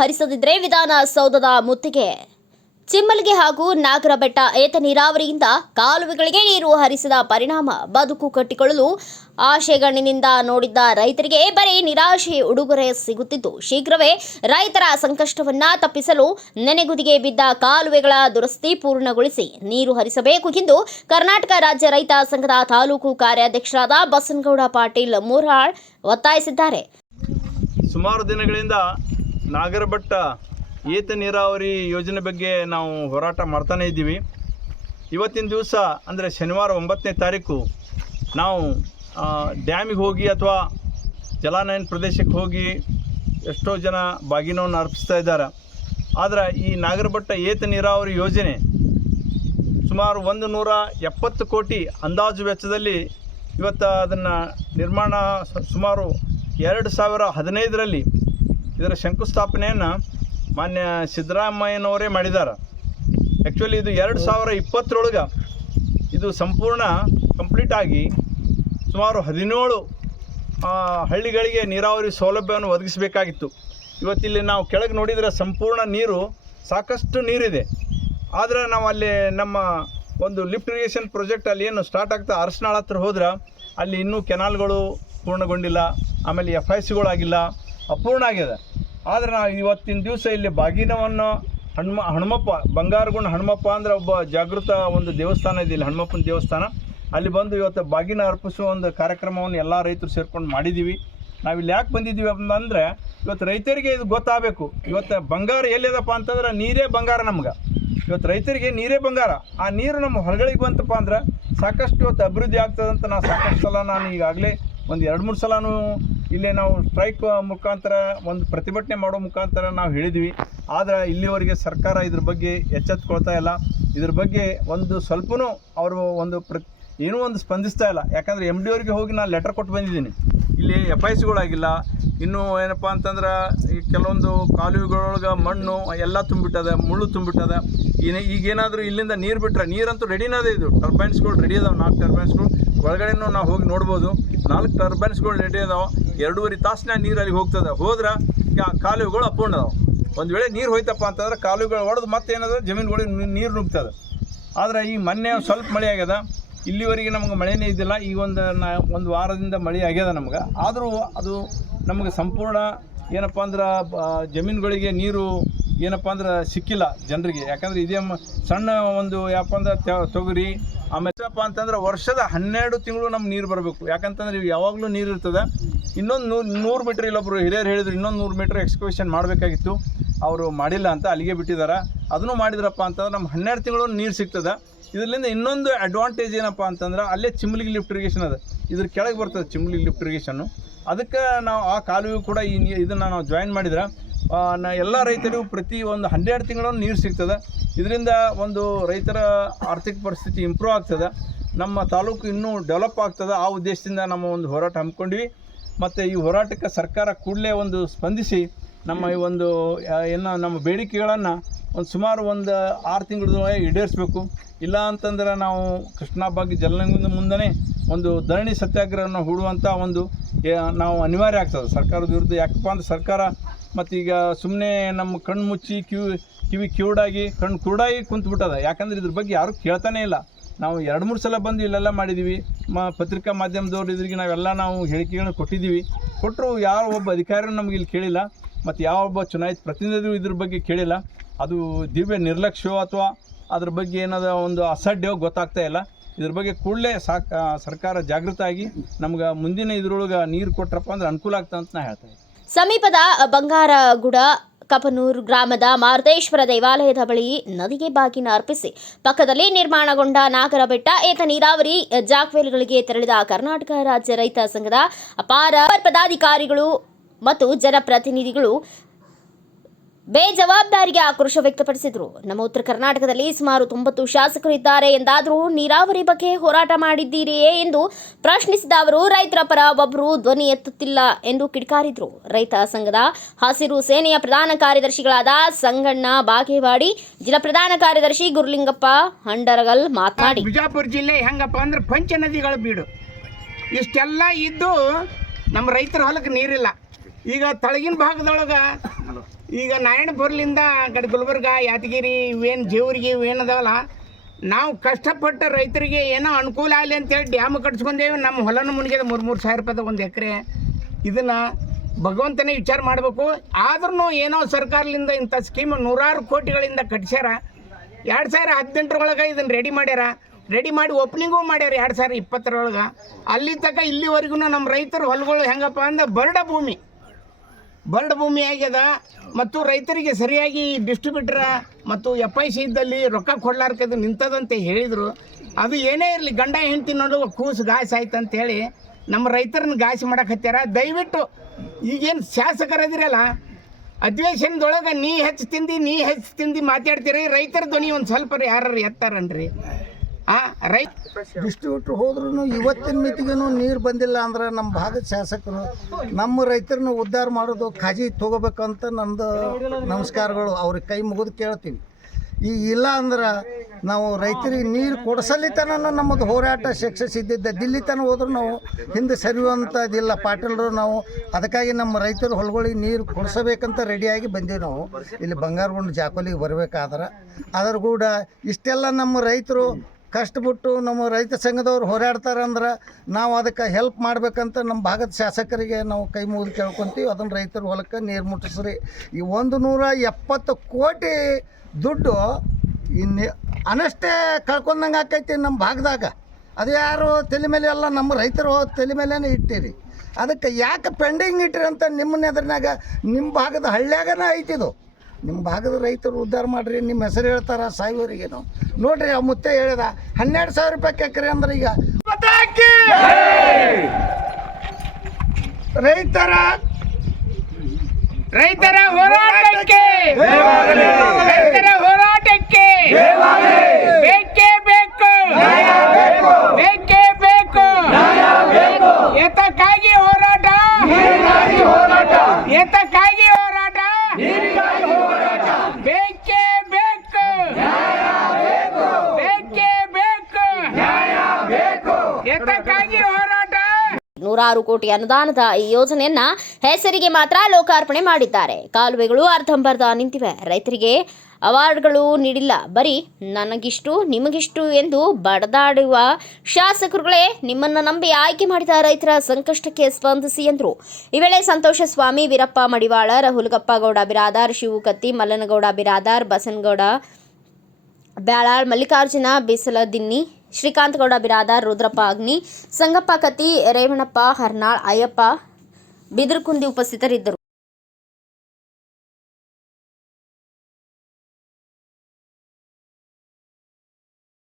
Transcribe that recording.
ಹರಿಸದಿದ್ರೆ ವಿಧಾನಸೌಧದ ಮುತ್ತಿಗೆ. ಚಿಮ್ಮಲ್ಗೆ ಹಾಗೂ ನಾಗರಬೆಟ್ಟ ಏತ ನೀರಾವರಿಯಿಂದ ಕಾಲುವೆಗಳಿಗೆ ನೀರು ಹರಿಸಿದ ಪರಿಣಾಮ ಬದುಕು ಕಟ್ಟಿಕೊಳ್ಳಲು ಆಶೆಗಣ್ಣಿನಿಂದ ನೋಡಿದ್ದ ರೈತರಿಗೆ ಬರೀ ನಿರಾಶೆ ಉಡುಗೊರೆ ಸಿಗುತ್ತಿದ್ದು, ಶೀಘ್ರವೇ ರೈತರ ಸಂಕಷ್ಟವನ್ನ ತಪ್ಪಿಸಲು ನೆನೆಗುದಿಗೆ ಬಿದ್ದ ಕಾಲುವೆಗಳ ದುರಸ್ತಿ ಪೂರ್ಣಗೊಳಿಸಿ ನೀರು ಹರಿಸಬೇಕು ಎಂದು ಕರ್ನಾಟಕ ರಾಜ್ಯ ರೈತ ಸಂಘದ ತಾಲೂಕು ಕಾರ್ಯಾಧ್ಯಕ್ಷರಾದ ಬಸನಗೌಡ ಪಾಟೀಲ್ ಮೂರಾಳ್ ಒತ್ತಾಯಿಸಿದ್ದಾರೆ. ಸುಮಾರು ದಿನಗಳಿಂದ ನಾಗರಬೆಟ್ಟ ಏತ ನೀರಾವರಿ ಯೋಜನೆ ಬಗ್ಗೆ ನಾವು ಹೋರಾಟ ಮಾಡ್ತಾನೇ ಇದ್ದೀವಿ. ಇವತ್ತಿನ ದಿವಸ ಅಂದರೆ ಶನಿವಾರ 9ನೇ ತಾರೀಕು ನಾವು ಡ್ಯಾಮಿಗೆ ಹೋಗಿ ಅಥವಾ ಜಲಾನಯನ ಪ್ರದೇಶಕ್ಕೆ ಹೋಗಿ ಎಷ್ಟೋ ಜನ ಬಾಗಿನವನ್ನು ಅರ್ಪಿಸ್ತಾ ಇದ್ದಾರೆ. ಆದರೆ ಈ ನಾಗರಬೆಟ್ಟ ಏತ ನೀರಾವರಿ ಯೋಜನೆ ಸುಮಾರು 170 ಕೋಟಿ ಅಂದಾಜು ವೆಚ್ಚದಲ್ಲಿ ಇವತ್ತು ಅದನ್ನು ನಿರ್ಮಾಣ ಸುಮಾರು 2015ರಲ್ಲಿ ಇದರ ಶಂಕುಸ್ಥಾಪನೆಯನ್ನು ಮಾನ್ಯ ಸಿದ್ದರಾಮಯ್ಯನವರೇ ಮಾಡಿದ್ದಾರೆ. ಆ್ಯಕ್ಚುಲಿ ಇದು 2020ರೊಳಗೆ ಇದು ಸಂಪೂರ್ಣ ಕಂಪ್ಲೀಟ್ ಆಗಿ ಸುಮಾರು 17 ಹಳ್ಳಿಗಳಿಗೆ ನೀರಾವರಿ ಸೌಲಭ್ಯವನ್ನು ಒದಗಿಸಬೇಕಾಗಿತ್ತು. ಇವತ್ತಿಲ್ಲಿ ನಾವು ಕೆಳಗೆ ನೋಡಿದರೆ ಸಂಪೂರ್ಣ ನೀರು ಸಾಕಷ್ಟು ನೀರಿದೆ. ಆದರೆ ನಾವು ಅಲ್ಲಿ ನಮ್ಮ ಒಂದು ಲಿಫ್ಟ್ ಇರಿಗೇಷನ್ ಪ್ರಾಜೆಕ್ಟ್ ಅಲ್ಲಿ ಏನು ಸ್ಟಾರ್ಟ್ ಆಗ್ತಾ ಅರಸನಾಳ ಹತ್ರ ಹೋದ್ರೆ ಅಲ್ಲಿ ಇನ್ನೂ ಕೆನಾಲ್ಗಳು ಪೂರ್ಣಗೊಂಡಿಲ್ಲ, ಆಮೇಲೆ FICಗಳಾಗಿಲ್ಲ, ಅಪೂರ್ಣ ಆಗಿದೆ. ಆದರೆ ನಾವು ಇವತ್ತಿನ ದಿವಸ ಇಲ್ಲಿ ಬಾಗಿನವನ್ನು ಹನುಮಪ್ಪ ಬಂಗಾರಗುಂಡ ಹನುಮಪ್ಪ ಅಂದರೆ ಒಬ್ಬ ಜಾಗೃತ ಒಂದು ದೇವಸ್ಥಾನ ಇದೆ, ಇಲ್ಲಿ ಹನುಮಪ್ಪನ ದೇವಸ್ಥಾನ. ಅಲ್ಲಿ ಬಂದು ಇವತ್ತು ಬಾಗಿನ ಅರ್ಪಿಸುವ ಒಂದು ಕಾರ್ಯಕ್ರಮವನ್ನು ಎಲ್ಲ ರೈತರು ಸೇರ್ಕೊಂಡು ಮಾಡಿದ್ದೀವಿ. ನಾವಿಲ್ಲಿ ಯಾಕೆ ಬಂದಿದ್ದೀವಿ ಅಂತಂದರೆ ಇವತ್ತು ರೈತರಿಗೆ ಇದು ಗೊತ್ತಾಗಬೇಕು. ಇವತ್ತು ಬಂಗಾರ ಎಲ್ಲಿದಪ್ಪ ಅಂತಂದ್ರೆ ನೀರೇ ಬಂಗಾರ ನಮ್ಗೆ. ಇವತ್ತು ರೈತರಿಗೆ ನೀರೇ ಬಂಗಾರ. ಆ ನೀರು ನಮ್ಮ ಹೊರಗಳಿಗೆ ಬಂತಪ್ಪ ಅಂದ್ರೆ ಸಾಕಷ್ಟು ಇವತ್ತು ಅಭಿವೃದ್ಧಿ ಆಗ್ತದಂತ ನಾನು ಸಾಕಷ್ಟು ಸಲ ನಾನು ಈಗಾಗಲೇ ಒಂದು 2-3 ಸಲನೂ ಇಲ್ಲೇ ನಾವು ಸ್ಟ್ರೈಕ್ ಮುಖಾಂತರ ಒಂದು ಪ್ರತಿಭಟನೆ ಮಾಡೋ ಮುಖಾಂತರ ನಾವು ಹೇಳಿದ್ವಿ. ಆದರೆ ಇಲ್ಲಿವರೆಗೆ ಸರ್ಕಾರ ಇದ್ರ ಬಗ್ಗೆ ಎಚ್ಚೆತ್ತುಕೊಳ್ತಾ ಇಲ್ಲ. ಇದ್ರ ಬಗ್ಗೆ ಒಂದು ಸ್ವಲ್ಪನೂ ಅವರು ಏನೂ ಒಂದು ಸ್ಪಂದಿಸ್ತಾ ಇಲ್ಲ. ಯಾಕಂದರೆ MD ಅವರಿಗೆ ಹೋಗಿ ನಾನು ಲೆಟರ್ ಕೊಟ್ಟು ಬಂದಿದ್ದೀನಿ. ಇಲ್ಲಿ FICಗಳಾಗಿಲ್ಲ. ಇನ್ನೂ ಏನಪ್ಪ ಅಂತಂದ್ರೆ ಈ ಕೆಲವೊಂದು ಕಾಲುವೆಗಳೊಳಗೆ ಮಣ್ಣು ಎಲ್ಲ ತುಂಬಿಟ್ಟದೆ, ಮುಳ್ಳು ತುಂಬಿಟ್ಟದೆ. ಈಗೇನಾದರೂ ಇಲ್ಲಿಂದ ನೀರು ಬಿಟ್ಟರೆ ನೀರಂತೂ ರೆಡಿನೇ ಇದೆ. ಇದು ಟರ್ಬೈನ್ಸ್ಗಳು ರೆಡಿ ಇದಾವೆ, 4 ಟರ್ಬೈನ್ಸ್ಗಳು ಒಳಗಡೆನೂ ನಾವು ಹೋಗಿ ನೋಡ್ಬೋದು. 4 ಟರ್ಬೈನ್ಸ್ಗಳು ರೆಡಿ ಇದಾವೆ. 2.5 ತಾಸಿನ ನೀರು ಅಲ್ಲಿಗೆ ಹೋಗ್ತದೆ. ಹೋದ್ರೆ ಕಾಲುವೆಗಳು ಅಪೂರ್ಣ ಅದಾವೆ. ಒಂದು ವೇಳೆ ನೀರು ಹೋಯ್ತಪ್ಪ ಅಂತಂದ್ರೆ ಕಾಲುವೆಗಳು ಒಡೆದು ಮತ್ತೇನದ ಜಮೀನುಗಳಿಗೆ ನೀರು ನುಗ್ತದೆ. ಆದರೆ ಈ ಮೊನ್ನೆ ಸ್ವಲ್ಪ ಮಳೆ ಆಗ್ಯದ. ಇಲ್ಲಿವರೆಗೆ ನಮಗೆ ಮಳೆನೇ ಇದ್ದಿಲ್ಲ. ಈಗ ಒಂದು ವಾರದಿಂದ ಮಳೆ ಆಗ್ಯದ ನಮ್ಗೆ. ಆದರೂ ಅದು ನಮಗೆ ಸಂಪೂರ್ಣ ಏನಪ್ಪ ಅಂದ್ರೆ ಜಮೀನುಗಳಿಗೆ ನೀರು ಏನಪ್ಪ ಅಂದ್ರೆ ಸಿಕ್ಕಿಲ್ಲ ಜನರಿಗೆ. ಯಾಕಂದರೆ ಇದೇ ಸಣ್ಣ ಒಂದು ಯಾಕಪ್ಪ ಅಂದ್ರೆ ತೊಗರಿ ಆಮೇಲೆಪ್ಪ ಅಂತಂದ್ರೆ ವರ್ಷದ 12 ತಿಂಗಳು ನಮ್ಗೆ ನೀರು ಬರಬೇಕು. ಯಾಕಂತಂದ್ರೆ ಇವು ಯಾವಾಗಲೂ ನೀರು ಇರ್ತದೆ. ಇನ್ನೊಂದು 100 ಮೀಟ್ರ್ ಇಲ್ಲೊಬ್ಬರು ಹಿರಿಯರು ಹೇಳಿದ್ರು ಇನ್ನೊಂದು 100 ಮೀಟ್ರ್ ಎಕ್ಸ್ಕವೇಷನ್ ಮಾಡಬೇಕಾಗಿತ್ತು, ಅವರು ಮಾಡಿಲ್ಲ ಅಂತ ಅಲ್ಲಿಗೆ ಬಿಟ್ಟಿದ್ದಾರೆ. ಅದನ್ನು ಮಾಡಿದ್ರಪ್ಪ ಅಂತಂದ್ರೆ ನಮ್ಗೆ 12 ತಿಂಗಳು ನೀರು ಸಿಗ್ತದೆ. ಇದರಿಂದ ಇನ್ನೊಂದು ಅಡ್ವಾಂಟೇಜ್ ಏನಪ್ಪ ಅಂತಂದ್ರೆ ಅಲ್ಲೇ ಚಿಮ್ಲಿಗೆ ಲಿಫ್ಟ್ ಇರಿಗೇಷನ್ ಅದ, ಇದ್ರ ಕೆಳಗೆ ಬರ್ತದೆ ಚಿಮ್ಲಿಗೆ ಲಿಫ್ಟ್ ಇರಿಗೇಷನ್ನು. ಅದಕ್ಕೆ ನಾವು ಆ ಕಾಲುವೆ ಕೂಡ ಇದನ್ನು ನಾವು ಜಾಯಿನ್ ಮಾಡಿದ್ರೆ ಎಲ್ಲ ರೈತರಿಗೂ ಪ್ರತಿ ಒಂದು 12 ತಿಂಗಳನ್ನು ನೀರು ಸಿಗ್ತದೆ. ಇದರಿಂದ ಒಂದು ರೈತರ ಆರ್ಥಿಕ ಪರಿಸ್ಥಿತಿ ಇಂಪ್ರೂವ್ ಆಗ್ತದೆ, ನಮ್ಮ ತಾಲೂಕು ಇನ್ನೂ ಡೆವಲಪ್ ಆಗ್ತದೆ. ಆ ಉದ್ದೇಶದಿಂದ ನಮ್ಮ ಒಂದು ಹೋರಾಟ ಹಮ್ಮಿಕೊಂಡ್ವಿ. ಮತ್ತು ಈ ಹೋರಾಟಕ್ಕೆ ಸರ್ಕಾರ ಕೂಡಲೇ ಒಂದು ಸ್ಪಂದಿಸಿ ನಮ್ಮ ಈ ಒಂದು ನಮ್ಮ ಬೇಡಿಕೆಗಳನ್ನು ಸುಮಾರು 6 ತಿಂಗಳೊಳಗೆ ಈಡೇರಿಸಬೇಕು. ಇಲ್ಲ ಅಂತಂದ್ರೆ ನಾವು ಕೃಷ್ಣಾ ಭಾಗ್ಯ ಜಲನಯನದ ಮುಂದೆ ಒಂದು ಧರಣಿ ಸತ್ಯಾಗ್ರಹವನ್ನು ಹೂಡುವಂಥ ನಾವು ಅನಿವಾರ್ಯ ಆಗ್ತದೆ ಸರ್ಕಾರದ ವಿರುದ್ಧ. ಯಾಕಪ್ಪ ಅಂದ್ರೆ ಸರ್ಕಾರ ಮತ್ತೀಗ ಸುಮ್ಮನೆ ನಮ್ಮ ಕಣ್ಣು ಮುಚ್ಚಿ ಕಿವಿ ಕಿವುಡಾಗಿ ಕಣ್ಣು ಕುರುಡಾಗಿ ಕುಂತ್ಬಿಟ್ಟದ. ಯಾಕಂದ್ರೆ ಇದ್ರ ಬಗ್ಗೆ ಯಾರೂ ಕೇಳ್ತಾನೇ ಇಲ್ಲ. ನಾವು 2-3 ಸಲ ಬಂದು ಇಲ್ಲೆಲ್ಲ ಮಾಡಿದ್ದೀವಿ. ಪತ್ರಿಕಾ ಮಾಧ್ಯಮದವ್ರು ಇದ್ರಿಗೆ ನಾವು ಹೇಳಿಕೆಗಳನ್ನ ಕೊಟ್ಟರು ಯಾವ ಒಬ್ಬ ಅಧಿಕಾರಿನೂ ನಮಗೆ ಇಲ್ಲಿ ಕೇಳಿಲ್ಲ, ಮತ್ತು ಯಾವ ಒಬ್ಬ ಚುನಾಯಿತ ಪ್ರತಿನಿಧಿಗಳು ಇದ್ರ ಬಗ್ಗೆ ಕೇಳಿಲ್ಲ. ಅದು ದಿವ್ಯ ನಿರ್ಲಕ್ಷ್ಯ ಅಥವಾ ಅದ್ರ ಬಗ್ಗೆ ಏನದ ಒಂದು ಅಸಡ್ಯವೋ ಗೊತ್ತಾಗ್ತಾ ಇಲ್ಲ. ಇದ್ರ ಬಗ್ಗೆ ಕೂಡಲೇ ಸರ್ಕಾರ ಜಾಗೃತ ಆಗಿ ನಮ್ಗೆ ಮುಂದಿನ ಇದ್ರೊಳಗೆ ನೀರು ಕೊಟ್ರಪ್ಪ ಅಂದ್ರೆ ಅನುಕೂಲ ಆಗ್ತದೆ ಅಂತ ನಾ ಹೇಳ್ತೇನೆ. ಸಮೀಪದ ಬಂಗಾರಗುಡ ಕಪನೂರು ಗ್ರಾಮದ ಮಾರುತೇಶ್ವರ ದೇವಾಲಯದ ಬಳಿ ನದಿಗೆ ಬಾಗಿನ ಅರ್ಪಿಸಿ ಪಕ್ಕದಲ್ಲಿ ನಿರ್ಮಾಣಗೊಂಡ ನಾಗರಬೆಟ್ಟ ಏತ ನೀರಾವರಿ ಜಾಕ್ವೆಲ್ಗಳಿಗೆ ತೆರಳಿದ ಕರ್ನಾಟಕ ರಾಜ್ಯ ರೈತ ಸಂಘದ ಅಪಾರ ಪದಾಧಿಕಾರಿಗಳು ಮತ್ತು ಜನಪ್ರತಿನಿಧಿಗಳು ಬೇಜವಾಬ್ದಾರಿಗೆ ಆಕ್ರೋಶ ವ್ಯಕ್ತಪಡಿಸಿದರು. ನಮ್ಮ ಉತ್ತರ ಕರ್ನಾಟಕದಲ್ಲಿ ಸುಮಾರು 90 ಶಾಸಕರು ಇದ್ದಾರೆ ಎಂದಾದರೂ ನೀರಾವರಿ ಬಗ್ಗೆ ಹೋರಾಟ ಮಾಡಿದ್ದೀರಿಯೇ ಎಂದು ಪ್ರಶ್ನಿಸಿದ ಅವರು ರೈತರ ಪರ ಒಬ್ಬರು ಧ್ವನಿ ಎತ್ತುತ್ತಿಲ್ಲ ಎಂದು ಕಿಡಿಕಾರಿದರು. ರೈತ ಸಂಘದ ಹಸಿರು ಸೇನೆಯ ಪ್ರಧಾನ ಕಾರ್ಯದರ್ಶಿಗಳಾದ ಸಂಗಣ್ಣ ಬಾಗೇವಾಡಿ, ಜಿಲ್ಲಾ ಪ್ರಧಾನ ಕಾರ್ಯದರ್ಶಿ ಗುರುಲಿಂಗಪ್ಪ ಹಂಡರಗಲ್ ಮಾತನಾಡಿ, ಬಿಜಾಪುರ ಜಿಲ್ಲೆ ಹೆಂಗಪ್ಪ ಅಂದ್ರೆ ಪಂಚ ನದಿಗಳ ಬೀಡು. ಇಷ್ಟೆಲ್ಲ ಇದ್ದು ನಮ್ಮ ರೈತರ ಹೊಲಕ್ಕೆ ನೀರಿಲ್ಲ. ಈಗ ತಳಗಿನ ಭಾಗದೊಳಗೆ ಈಗ ನಾರಾಯಣಪುರಲಿಂದ ಆ ಕಡೆ ಗುಲ್ಬರ್ಗ ಯಾದಗಿರಿ ಇವೇನು ಜೇವರಿಗೆ ಇವೇನದಾವಲ್ಲ, ನಾವು ಕಷ್ಟಪಟ್ಟ ರೈತರಿಗೆ ಏನೋ ಅನುಕೂಲ ಆಗಲಿ ಅಂತೇಳಿ ಡ್ಯಾಮ್ ಕಟ್ಸ್ಕೊಂಡೇವಿ. ನಮ್ಮ ಹೊಲನ ಮುನಿಗಿದೆ 3,000 ರೂಪಾಯಿದ ಒಂದು ಎಕರೆ. ಇದನ್ನು ಭಗವಂತನೇ ವಿಚಾರ ಮಾಡಬೇಕು. ಆದ್ರೂ ಏನೋ ಸರ್ಕಾರದಿಂದ ಇಂಥ ಸ್ಕೀಮ್ ನೂರಾರು ಕೋಟಿಗಳಿಂದ ಕಟ್ಸ್ಯಾರ. 2018 ಇದನ್ನು ರೆಡಿ ಮಾಡಿ ಓಪನಿಂಗೂ ಮಾಡ್ಯಾರ 2020 ಅಲ್ಲಿ ತನಕ ಇಲ್ಲಿವರೆಗೂ ನಮ್ಮ ರೈತರು ಹೊಲಗಳು ಹೆಂಗಪ್ಪ ಅಂದ್ರೆ ಬರಡು ಭೂಮಿ ಆಗ್ಯದ. ಮತ್ತು ರೈತರಿಗೆ ಸರಿಯಾಗಿ ಡಿಸ್ಟ್ರಿಬ್ಯೂಟರ್ ಮತ್ತು FIC ಇದ್ದಲ್ಲಿ ರೊಕ್ಕ ಕೊಡ್ಲಾರ್ಕದು ನಿಂತದಂತೆ ಹೇಳಿದರು. ಅದು ಏನೇ ಇರಲಿ, ಗಂಡ ಹೆಂಡತಿ ನೋಡುವ ಕೂಸು ಗಾಸಿ ಆಯ್ತು ಅಂತೇಳಿ ನಮ್ಮ ರೈತರನ್ನ ಗಾಸಿ ಮಾಡಕ್ಕೆ ಹತ್ಯಾರ. ದಯವಿಟ್ಟು ಈಗೇನು ಶಾಸಕರದಿರಲ್ಲ, ಅಧಿವೇಶನದೊಳಗೆ ನೀ ಹೆಚ್ಚು ತಿಂದು ಮಾತಾಡ್ತೀರಿ. ರೈತರ ಧ್ವನಿ ಒಂದು ಸ್ವಲ್ಪ ಯಾರು ಎತ್ತಾರನ್ರಿ? ಡಿಸ್ಟ್ರಿಬ್ಯೂಟ್ರ್ ಹೋದ್ರೂ ಇವತ್ತಿನ ಮಿತಿಗೂ ನೀರು ಬಂದಿಲ್ಲ ಅಂದ್ರೆ ನಮ್ಮ ಭಾಗದ ಶಾಸಕರು ನಮ್ಮ ರೈತರನ್ನ ಉದ್ಧಾರ ಮಾಡೋದು ಖಾಜಿ ತೊಗೋಬೇಕಂತ ನಮ್ಮದು ನಮಸ್ಕಾರಗಳು. ಅವ್ರಿಗೆ ಕೈ ಮುಗಿದು ಕೇಳ್ತೀವಿ. ಈಗ ಇಲ್ಲ ಅಂದ್ರೆ ನಾವು ರೈತರಿಗೆ ನೀರು ಕೊಡಿಸಲಿತನ ನಮ್ಮದು ಹೋರಾಟ ಸಕ್ಸಸ್ ಇದ್ದಿದ್ದೆ. ದಿಲ್ಲಿ ತನಕ ಹೋದ್ರೂ ನಾವು ಹಿಂದೆ ಸರಿಯುವಂಥದ್ದಿಲ್ಲ ಪಾಟೀಲರು. ನಾವು ಅದಕ್ಕಾಗಿ ನಮ್ಮ ರೈತರು ಹೊಲಗಳಿಗೆ ನೀರು ಕೊಡಿಸಬೇಕಂತ ರೆಡಿಯಾಗಿ ಬಂದೀವಿ. ನಾವು ಇಲ್ಲಿ ಬಂಗಾರಗೊಂಡು ಜಾಕೋಲಿಗೆ ಬರಬೇಕಾದ್ರೆ ಅದ್ರ ಕೂಡ ಇಷ್ಟೆಲ್ಲ ನಮ್ಮ ರೈತರು ಕಷ್ಟಪಟ್ಟು ನಮ್ಮ ರೈತ ಸಂಘದವ್ರು ಹೋರಾಡ್ತಾರಂದ್ರೆ ನಾವು ಅದಕ್ಕೆ ಹೆಲ್ಪ್ ಮಾಡ್ಬೇಕಂತ ನಮ್ಮ ಭಾಗದ ಶಾಸಕರಿಗೆ ನಾವು ಕೈ ಮುಗಿದು ಕೇಳ್ಕೊತೀವಿ. ಅದನ್ನು ರೈತರ ಹೊಲಕ್ಕೆ ನೀರು ಮುಟ್ಟಿಸ್ರಿ. ಈ 170 ಕೋಟಿ ದುಡ್ಡು ಅನ್ನಷ್ಟೇ ಕಳ್ಕೊಂಡಂಗೆ ಆಕೈತಿ ನಮ್ಮ ಭಾಗದಾಗ. ಅದು ಯಾರು ತಲೆ ಮೇಲೆ ಎಲ್ಲ ನಮ್ಮ ರೈತರು ತಲೆ ಮೇಲೇ ಇಟ್ಟಿರಿ. ಅದಕ್ಕೆ ಯಾಕೆ ಪೆಂಡಿಂಗ್ ಇಟ್ಟಿರಿ ಅಂತ ನಿಮ್ಮನ್ನ ಎದುರಿನಾಗ ನಿಮ್ಮ ಭಾಗದ ಹಳ್ಳ್ಯಾಗನ ಐತಿದು. ನಿಮ್ಮ ಭಾಗದ ರೈತರು ಉದ್ಧಾರ ಮಾಡಿರಿ. ನಿಮ್ಮ ಹೆಸರು ಹೇಳ್ತಾರೆ ಸಾಯುವವರಿಗೇನು ನೋಡ್ರಿ. ಆ ಮುತ್ತೆ ಹೇಳಿದ 12,000 ರೂಪಾಯಿ ಎಕರೆ ಅಂದ್ರೆ ಈಗ ರೈತರ ಹೋರಾಟಕ್ಕೆ ಬೇಕೇ ಬೇಕು. ಏತಕ್ಕಾಗಿ ಹೋರಾಟ? ಬೇಕೇ ಬೇಕು. ಏತಕ್ಕಾಗಿ ಹೋರಾಟ? ನೂರಾರು ಕೋಟಿ ಅನುದಾನದ ಈ ಯೋಜನೆಯನ್ನ ಹೆಸರಿಗೆ ಮಾತ್ರ ಲೋಕಾರ್ಪಣೆ ಮಾಡಿದ್ದಾರೆ. ಕಾಲುವೆಗಳು ಅರ್ಧಂಬರ್ಧ ನಿಂತಿವೆ. ರೈತರಿಗೆ ಅವಾರ್ಡ್ಗಳು ನೀಡಿಲ್ಲ. ಬರೀ ನನಗಿಷ್ಟು ನಿಮಗಿಷ್ಟು ಎಂದು ಬಡದಾಡುವ ಶಾಸಕರುಗಳೇ ನಿಮ್ಮನ್ನ ನಂಬಿ ಆಯ್ಕೆ ಮಾಡಿದ ರೈತರ ಸಂಕಷ್ಟಕ್ಕೆ ಸ್ಪಂದಿಸಿ ಎಂದರು. ಈ ವೇಳೆ ಸಂತೋಷ ಸ್ವಾಮಿ, ವೀರಪ್ಪ ಮಡಿವಾಳ, ಹುಲಗಪ್ಪ ಗೌಡ ಬಿರಾದಾರ್, ಶಿವು ಕತ್ತಿ, ಮಲ್ಲನಗೌಡ ಬಿರಾದಾರ್, ಬಸನಗೌಡ ಬ್ಯಾಳಾಳ್, ಮಲ್ಲಿಕಾರ್ಜುನ ಬೇಸಲದಿನ್ನಿ, ಶ್ರೀಕಾಂತ್ ಗೌಡ ಬಿರಾದಾರ್, ರುದ್ರಪ್ಪ ಅಗ್ನಿ, ಸಂಗಪ್ಪ ಕತ್ತಿ, ರೇವಣಪ್ಪ ಹರ್ನಾಳ್, ಅಯ್ಯಪ್ಪ ಬಿದರ್ಕುಂದಿ ಉಪಸ್ಥಿತರಿದ್ದರು.